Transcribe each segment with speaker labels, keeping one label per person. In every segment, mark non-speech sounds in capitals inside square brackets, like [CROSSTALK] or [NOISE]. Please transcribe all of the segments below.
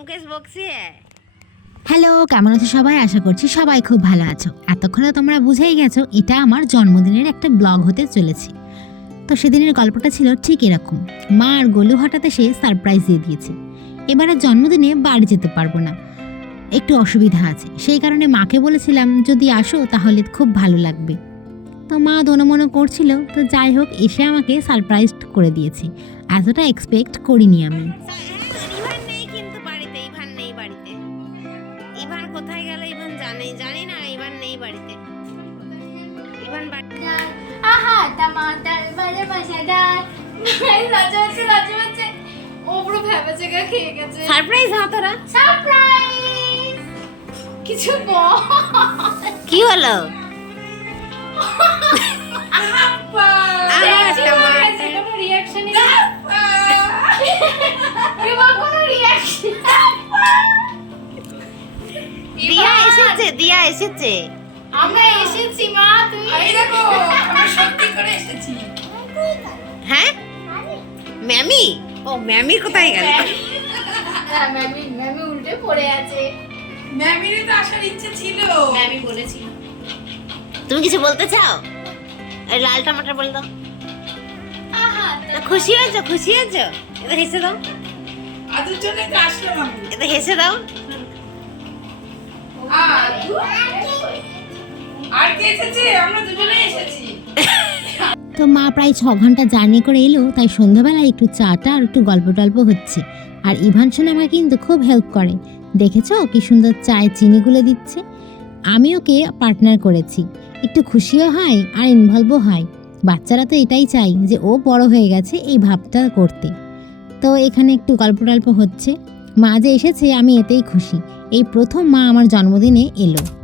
Speaker 1: Mukesh Bakshi?
Speaker 2: Hello কেমন আছো সবাই? আশা করছি সবাই খুব ভালো আছো। এতক্ষণে তোমরা বুঝেই গেছো এটা আমার জন্মদিনের একটা ব্লগ হতে চলেছে। তো সেদিনের গল্পটা ছিল ঠিক এরকম। মা আর গোলু হঠাৎ এসে সারপ্রাইজ দিয়ে দিয়েছে। এবারে জন্মদিনে বাড়ি যেতে পারব না। একটু অসুবিধা আছে। সেই কারণে মাকে বলেছিলাম যদি আসো তাহলে খুব ভালো লাগবে। তো মা দোনমনো করছিল। তো যাই হোক এসে আমাকে সারপ্রাইজ করে দিয়েছে। এতটা এক্সপেক্ট করিনি আমি।
Speaker 1: সারপ্রাইজ হ্যাঁ তোরা?
Speaker 3: সারপ্রাইজ কিছু
Speaker 1: কি হলো? দিয়া এসেছে দিয়া এসেছে।
Speaker 3: আমরা এসেছি মা তুই
Speaker 4: সত্যি করে এসেছি।
Speaker 1: ম্যামি? ও ম্যামি কোথায় গেল?
Speaker 3: হ্যাঁ ম্যামি। ম্যামি উল্টে পড়ে আছে।
Speaker 4: ম্যামিরই তো আসার ইচ্ছে ছিল।
Speaker 3: ম্যামি বলেছিল।
Speaker 1: তুমি কিছু বলতে চাও? এই লাল টমাটার বলে দাও।
Speaker 3: আহা
Speaker 1: তা খুশি হয়েছো খুশি হয়েছো? এটা হেসে দাও।
Speaker 4: আদুর জন্য তো আসলাম আমি।
Speaker 1: এটা হেসে দাও।
Speaker 4: আদু? আর কে এসেছে? আমরা দুজনে এসেছি। [LAUGHS]
Speaker 2: তো মা প্রায় ছ ঘণ্টা জার্নি করে এলো, তাই সন্ধ্যাবেলায় একটু চাটা আর একটু গল্প টল্প হচ্ছে। আর ইভান সোনা আমাকে কিন্তু খুব হেল্প করে। দেখেছ কি সুন্দর চায় চিনিগুলো দিচ্ছে? আমি ওকে পার্টনার করেছি। একটু খুশিও হয় আর ইনভলভও হয়। বাচ্চারা তো এটাই চাই যে ও বড় হয়ে গেছে এই ভাবটা করতে। তো এখানে একটু গল্প টল্প হচ্ছে। মা যে এসেছে আমি এতেই খুশি। এই প্রথম মা আমার জন্মদিনে এলো।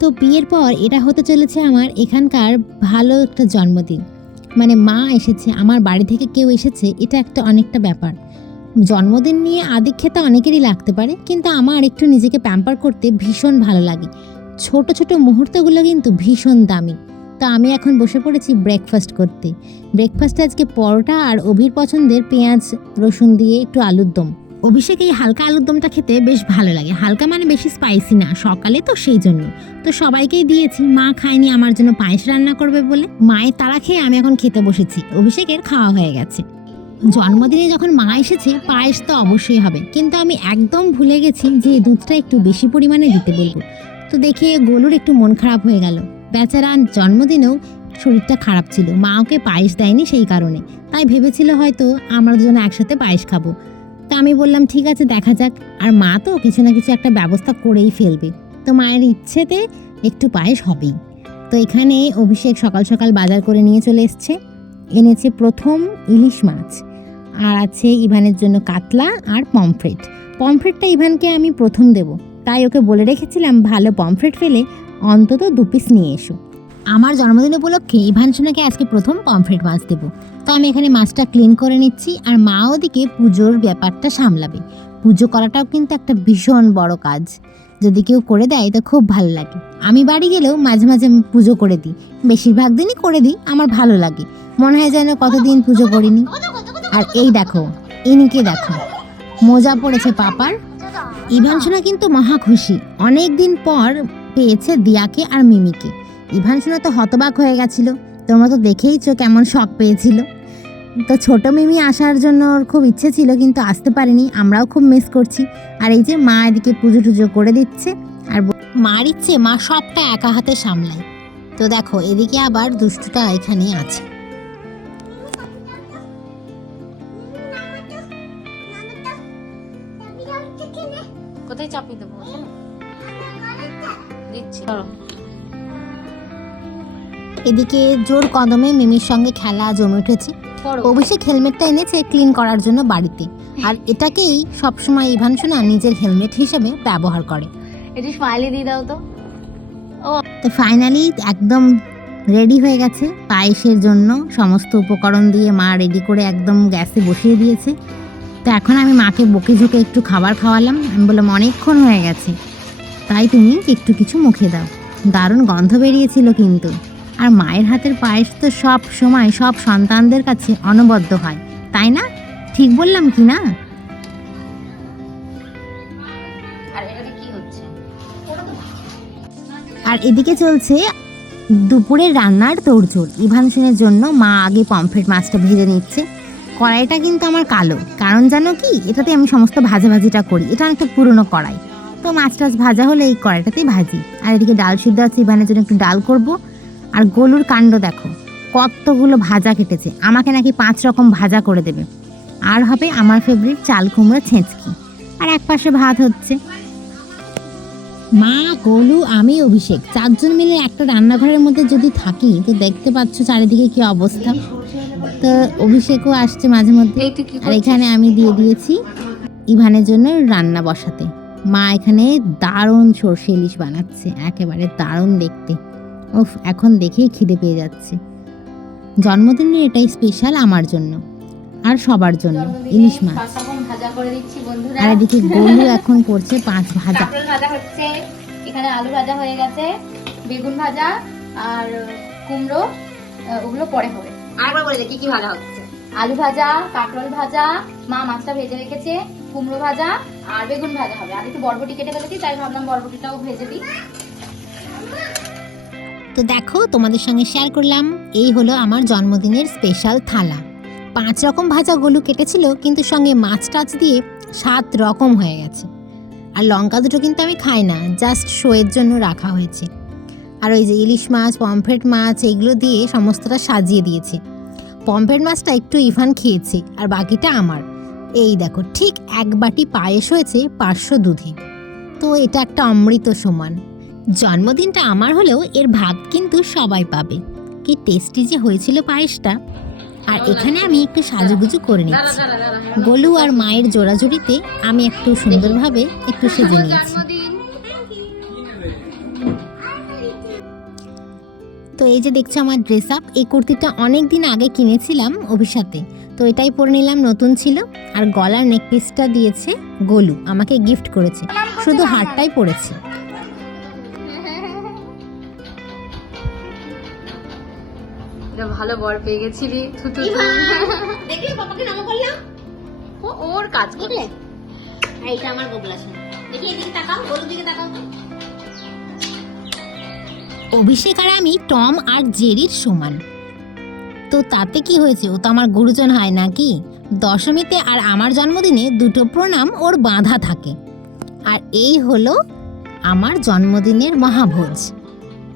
Speaker 2: তো বিয়ের পর এটা হতে চলেছে আমার এখানকার ভালো একটা জন্মদিন। মানে মা এসেছে, আমার বাড়ি থেকে কেউ এসেছে, এটা একটা অনেকটা ব্যাপার। জন্মদিন নিয়ে আদিক্ষেতা অনেকেরই লাগতে পারে, কিন্তু আমার একটু নিজেকে প্যাম্পার করতে ভীষণ ভালো লাগে। ছোট ছোট মুহূর্তগুলো কিন্তু ভীষণ দামি। তো আমি এখন বসে পড়েছি ব্রেকফাস্ট করতে। ব্রেকফাস্টে আজকে পরোটা আর অভির পছন্দের পেঁয়াজ, রসুন দিয়ে একটু আলুর দম। অভিষেক এই হালকা আলুর দমটা খেতে বেশ ভালো লাগে। হালকা মানে বেশি স্পাইসি না, সকালে তো সেই জন্য। তো সবাইকেই দিয়েছি, মা খায়নি, আমার জন্য পায়েস রান্না করবে বলে। মায়ের তারা খেয়ে আমি এখন খেতে বসেছি। অভিষেকের খাওয়া হয়ে গেছে। জন্মদিনে যখন মা এসেছে, পায়েস তো অবশ্যই হবে। কিন্তু আমি একদম ভুলে গেছি যে দুধটা একটু বেশি পরিমাণে দিতে বলব। তো দেখে গোলুর একটু মন খারাপ হয়ে গেল। বেচারা জন্মদিনেও শরীরটা খারাপ ছিল। মা ওকে পায়েস দেয়নি সেই কারণে। তাই ভেবেছিল হয়তো আমরা দুজনে একসাথে পায়েস খাব। তা আমি বললাম, ঠিক আছে, দেখা যাক। আর মা তো কিছু না কিছু একটা ব্যবস্থা করেই ফেলবে। তো মায়ের ইচ্ছেতে একটু পায়েস হবেই। তো এখানে অভিষেক সকাল সকাল বাজার করে নিয়ে চলে এসছে। এনেছে প্রথম ইলিশ মাছ। আর আছে ইভানের জন্য কাতলা আর পমফ্রেট। পমফ্রেটটা ইভানকে আমি প্রথম দেব। তাই ওকে বলে রেখেছিলাম, ভালো পমফ্রেট ফেলে অন্তত দু পিস নিয়ে এসো। আমার জন্মদিন উপলক্ষে ইভান সোনাকে আজকে প্রথম পমফ্রেট মাছ দেবো। তো আমি এখানে মাছটা ক্লিন করে নিচ্ছি আর মা ওদিকে পুজোর ব্যাপারটা সামলাবে। পুজো করাটাও কিন্তু একটা ভীষণ বড় কাজ। যদি কেউ করে দেয় তো খুব ভালো লাগে। আমি বাড়ি গেলেও মাঝে মাঝে পুজো করে দিই। বেশিরভাগ দিনই করে দিই, আমার ভালো লাগে। মনে হয় যেন কতদিন পুজো করিনি। আর এই দেখো, ইনিকে দেখো। মোজা পড়েছে পাপার। ইভান সোনা কিন্তু মহা খুশি। অনেক দিন পর পেয়েছে দিয়াকে আর মিমিকে। ইভান সোনা তো হতবাক হয়ে গেছিল। তোমরা তো দেখেইছো কেমন শখ পেয়েছিল। তো ছোট মিমি আসার জন্য ওর খুব ইচ্ছে ছিল কিন্তু আসতে পারেনি। আমরাও খুব মিস করছি। আর এই যে মা এদিকে পুজো টুজো করে দিচ্ছে আর মার ইচ্ছে মা সবটা একা হাতে সামলায়। তো দেখো এদিকে আবার দুষ্টুটা এখানে আছে।
Speaker 3: কোথায় চাপিয়ে দেবো? দিচ্ছি।
Speaker 2: এদিকে জোর কদমে মিমির সঙ্গে খেলা জমে উঠেছে। অভিষেক হেলমেটটা এনেছে ক্লিন করার জন্য বাড়িতে। আর এটাকেই সবসময় ইভান সোনা নিজের হেলমেট হিসেবে ব্যবহার করে।
Speaker 3: একটু স্মাইলি দিয়ে দাও তো।
Speaker 2: তো ফাইনালি একদম রেডি হয়ে গেছে পায়েসের জন্য। সমস্ত উপকরণ দিয়ে মা রেডি করে একদম গ্যাসে বসিয়ে দিয়েছে। তো এখন আমি মাকে বকে ঝুঁকে একটু খাবার খাওয়ালাম। আমি বললাম অনেকক্ষণ হয়ে গেছে। তাই তুমি একটু কিছু মুখে দাও। দারুণ গন্ধ বেরিয়েছিল কিন্তু। আর মায়ের হাতের পায়েস তো সব সময় সব সন্তানদের কাছে অনবদ্য হয় তাই না? ঠিক বললাম কি না?
Speaker 3: আর
Speaker 2: এদিকে চলছে দুপুরের রান্নার তোড়জোড়। ইভান সেনের জন্য মা আগে পমফ্রেট মাছটা ভেজে নিচ্ছে। কড়াইটা কিন্তু আমার কালো। কারণ জানো কি? এটাতে আমি সমস্ত ভাজা ভাজিটা করি। এটা অনেকটা পুরনো কড়াই। তো মাছ টাছ ভাজা হলে এই কড়াইটাতেই ভাজি। আর এদিকে ডাল সিদ্ধ আছে ইভানের জন্য একটু ডাল করব। আর গলুর কাণ্ড দেখো। কতগুলো ভাজা কেটেছে। আমাকে নাকি পাঁচ রকম ভাজা করে দেবে। আর হবে আমার ফেভারিট চাল কুমড়ো ছেঁচকি। আর এক পাশে ভাত হচ্ছে। মা গোলু আমি অভিষেক চারজন মিলে একটা রান্নাঘরের মধ্যে যদি থাকি তো দেখতে পাচ্ছ চারিদিকে কি অবস্থা। তো অভিষেকও আসছে মাঝে মধ্যে। আর এখানে আমি দিয়ে দিয়েছি ইভানের জন্য রান্না বসাতে। মা এখানে দারুণ সর্ষে ইলিশ বানাচ্ছে। একেবারে দারুণ দেখতে। উফ এখন দেখেই খিদে পেয়ে যাচ্ছে। জন্মদিনে এটাই স্পেশাল আমার জন্য আর সবার জন্য ইলিশ মাছ।
Speaker 3: ভাজা করে দিচ্ছি বন্ধুরা
Speaker 2: আর এদিকে গোলু এখন করছে পাঁচ ভাজা।
Speaker 3: ভাজা হচ্ছে এখানে আলু ভাজা হয়ে গেছে বেগুন ভাজা আর কুমড়ো ওগুলো পরে হবে।
Speaker 1: আরেকবার বলে দে কি কি ভাজা হচ্ছে?
Speaker 3: আলু ভাজা কাঁকরোল ভাজা মা মাছটা ভেজে রেখেছে কুমড়ো ভাজা আর বেগুন ভাজা হবে। আর একটু বরবটি কেটে ফেলেছি তাই ভাবলাম বরবটিটাও ভেজে দিই।
Speaker 2: তো দেখো, তোমাদের সঙ্গে শেয়ার করলাম। এই হলো আমার জন্মদিনের স্পেশাল থালা। পাঁচ রকম ভাজা গলু কেটেছিল, কিন্তু সঙ্গে মাছ টাছ দিয়ে সাত রকম হয়ে গেছে। আর লঙ্কা দুটো কিন্তু আমি খাই না জাস্ট শোয়ের জন্য রাখা হয়েছে। আর ওই যে ইলিশ মাছ, পমফ্রেট মাছ, এইগুলো দিয়ে সমস্তটা সাজিয়ে দিয়েছে। পমফ্রেট মাছটা একটু ইভান খেয়েছে, আর বাকিটা আমার। এই দেখো, ঠিক এক বাটি পায়েস হয়েছে পাঁচশো দুধে। তো এটা একটা অমৃত সমান। জন্মদিনটা আমার হলেও এর ভাগ কিন্তু সবাই পাবে। কি টেস্টি যে হয়েছিল পায়েসটা। আর এখানে আমি একটু সাজুগুজু করে নিচ্ছি। গোলু আর মায়ের জোড়াজুড়িতে আমি একটু সুন্দরভাবে একটু সেজে নিয়েছি। তো এই যে দেখছ আমার ড্রেস আপ এই কুর্তিটা অনেক দিন আগে কিনেছিলাম অভিশাতে তো এটাই পরে নিলাম, নতুন ছিল। আর গলার নেক পিসটা দিয়েছে গোলু, আমাকে গিফট করেছে। শুধু হারটাই পড়েছে
Speaker 3: এটা ভালো বর পেয়ে গেছিলি থুতু
Speaker 1: দেখলি পাপাকে নামা করলাম
Speaker 3: ও ওর কাজ করলে
Speaker 1: আর এটা আমার গোবলা সোনা দেখি এদিকে তাকাও গরুর দিকে তাকাও তো।
Speaker 2: অভিষেক আর আমি টম আর জেরির সমান। তো তাতে কি হয়েছে? ও তো আমার গুরুজন হয় নাকি? দশমীতে আর আমার জন্মদিনে দুটো প্রণাম ওর বাঁধা থাকে। আর এই হলো আমার জন্মদিনের মহাভোজ।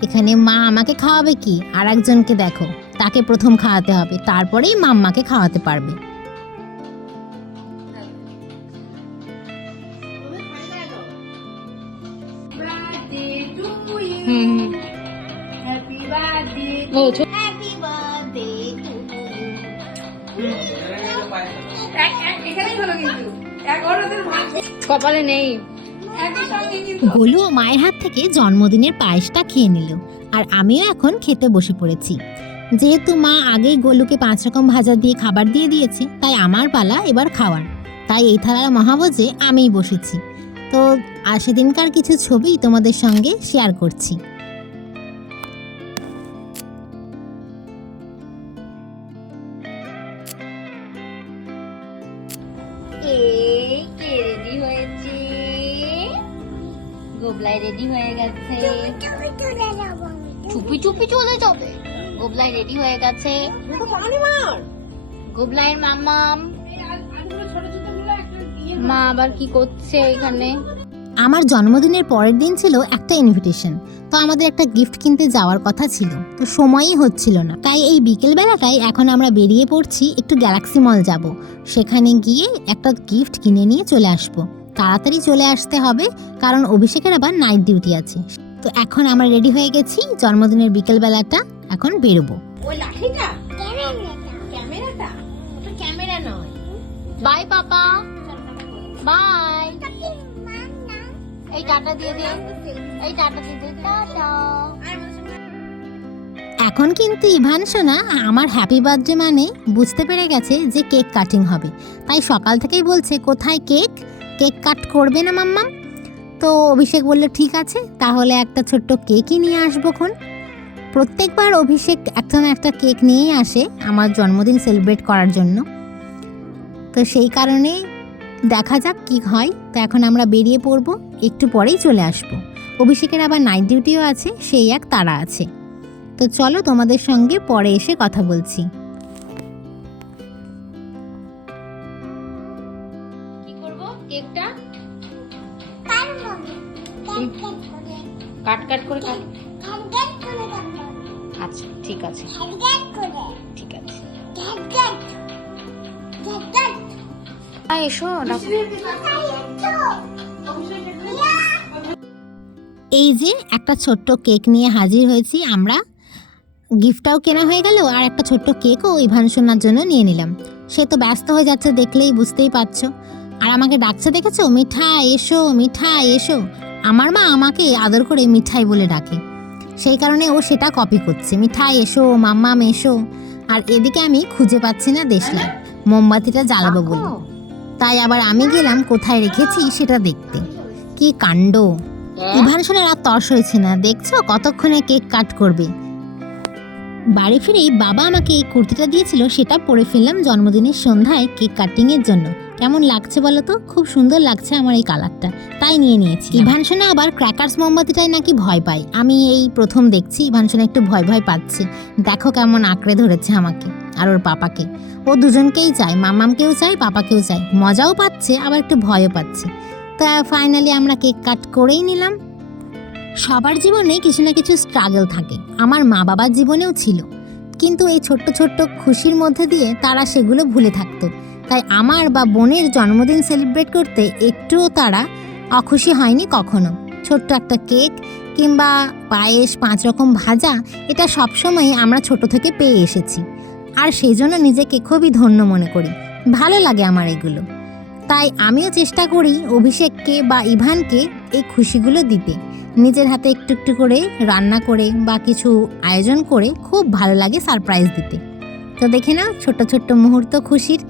Speaker 2: এখানে মা আমাকে খাওয়াবে কি? আর একজনকে দেখো। তাকে প্রথম খাওয়াতে হবে তারপরেই মাম্মাকে খাওয়াতে পারবে।
Speaker 3: কপালে নেই।
Speaker 2: গোলু ও মায়ের হাত থেকে জন্মদিনের পায়েসটা খেয়ে নিল আর আমিও এখন খেতে বসে পড়েছি। যেহেতু মা আগেই গোলুকে পাঁচ রকম ভাজা দিয়ে খাবার দিয়ে দিয়েছে তাই আমার পালা এবার খাওয়ার তাই এই থালার মহাভোজে আমিই বসেছি তো আর সেদিনকার কিছু ছবি তোমাদের সঙ্গে শেয়ার করছি
Speaker 3: এই কে রেডি হয়েছে গোবলাই রেডি হয়ে গেছে চুপি চুপি চলে যাবে গোবলাই রেডি হয়ে গেছে। গোবলাইয়ের মামাম মা আবার কি করছে এখানে?
Speaker 2: আমার জন্মদিনের পরের দিন ছিল একটা ইনভিটেশন তো আমাদের একটা গিফট কিনতে যাওয়ার কথা ছিল তো সময়ই হচ্ছিল না। তাই এই বিকেল বেলাটায় এখন আমরা বেরিয়ে পড়ছি একটু গ্যালাক্সি মল যাব। সেখানে গিয়ে একটা গিফট কিনে নিয়ে চলে আসব। তাড়াতাড়ি চলে আসতে হবে কারণ অভিষেকের আবার নাইট ডিউটি আছে। তো এখন আমরা রেডি হয়ে গেছি জন্মদিনের বিকেল বেলাটা এখন বেরোবো।
Speaker 1: ওই লাঠিটা? ক্যামেরাটা? ওটা ক্যামেরা নয়।
Speaker 3: Bye papa. বাই। এই টাটা দিয়ে দে। এই টাটা দিয়ে দে। টাটা।
Speaker 2: এখন কিন্তু ইভান সোনা আমার হ্যাপি বার্থডে মানে বুঝতে পেরে গেছে যে কেক কাটিং হবে। তাই সকাল থেকেই বলছে কোথায় কেক? কেক কাট করবে না মাম্মাম? তো অভিষেক বলল ঠিক আছে তাহলে একটা ছোট্ট কেকই নিয়ে আসব খন। প্রত্যেকবার অভিষেক একটা না একটা কেক নিয়েই আসে আমার জন্মদিন সেলিব্রেট করার জন্য। তো সেই কারণে দেখা যাক কি হয়। তো এখন আমরা বেরিয়ে পড়ব একটু পরেই চলে আসব। অভিষেকের আবার নাইট ডিউটিও আছে সেই এক তারা আছে। তো চলো তোমাদের সঙ্গে পরে এসে কথা বলছি।
Speaker 3: কি করব? কেকটা? কাট কাট করে কাট। এসো
Speaker 2: এই যে একটা ছোট্ট কেক নিয়ে হাজির হয়েছি আমরা। গিফটটাও কেনা হয়ে গেল আর একটা ছোট্ট কেকও ইভান শোনার জন্য নিয়ে নিলাম। সে তো ব্যস্ত হয়ে যাচ্ছে দেখলেই বুঝতেই পারছ। আর আমাকে ডাকছে দেখেছ? মিঠাই এসো মিঠাই এসো। আমার মা আমাকে আদর করে মিঠাই বলে ডাকে। সেই কারণে ও সেটা কপি করছে। মিঠাই এসো মাম্মাম এসো। আর এদিকে আমি খুঁজে পাচ্ছি না দেশলাই মোমবাতিটা জ্বালাবো বলে। তাই আবার আমি গেলাম কোথায় রেখেছি সেটা দেখতে। কি কাণ্ড। ইভান শোনার আর তর্স হয়েছে না। দেখছ? কতক্ষণে কেক কাট করবে। বাড়ি ফিরেই বাবা আমাকে এই কুর্তিটা দিয়েছিল সেটা পরে ফেললাম জন্মদিনের সন্ধ্যায় কেক কাটিংয়ের জন্য। কেমন লাগছে বলো তো? খুব সুন্দর লাগছে আমার এই কালারটা। তাই নিয়ে নিয়েছি। ইভান সোনা আবার ক্র্যাকার্স মোমবাতিটাই নাকি ভয় পায়। আমি এই প্রথম দেখছি ইভান সোনা একটু ভয় ভয় পাচ্ছে। দেখো কেমন আঁকড়ে ধরেছে আমাকে। আর ওর পাপাকে। ও দুজনকেই চায়, মামামকেও চায়, পাপাকেও চায়। মজাও পাচ্ছে, আবার একটু ভয়ও পাচ্ছে। তা ফাইনালি আমরা কেক কাট করেই নিলাম। সবার জীবনে কিছু না কিছু স্ট্রাগল থাকে। আমার মা বাবার জীবনেও ছিল। কিন্তু এই ছোট্ট ছোট্ট খুশির মধ্যে দিয়ে তারা সেগুলো ভুলে থাকতো। তাই আমার বা বোনের জন্মদিন সেলিব্রেট করতে একটুও তারা অখুশি হয়নি কখনো। ছোট্ট একটা কেক কিংবা পায়েস পাঁচ রকম ভাজা, এটা সবসময় আমরা ছোট থেকে পেয়ে এসেছি। আর সেই জন্য নিজেকে খুবই ধন্য মনে করি। ভালো লাগে আমার এগুলো। তাই আমিও চেষ্টা করি অভিষেককে বা ইভানকে এই খুশিগুলো দিতে। নিজের হাতে একটু একটু করে রান্না করে বা কিছু আয়োজন করে খুব ভালো লাগে সারপ্রাইজ দিতে। তো দেখে নাও, ছোট্ট ছোট্ট মুহূর্ত খুশির।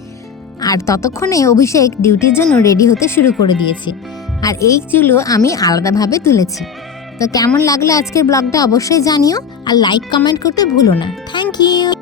Speaker 2: আর ততক্ষণে অভিষেক ডিউটির জন্য রেডি হতে শুরু করে দিয়েছে। আর এইগুলো আমি আলাদাভাবে তুলেছি। তো কেমন লাগল আজকের ব্লগটা অবশ্যই জানিও। আর লাইক, কমেন্ট করতে ভুলো না। Thank you.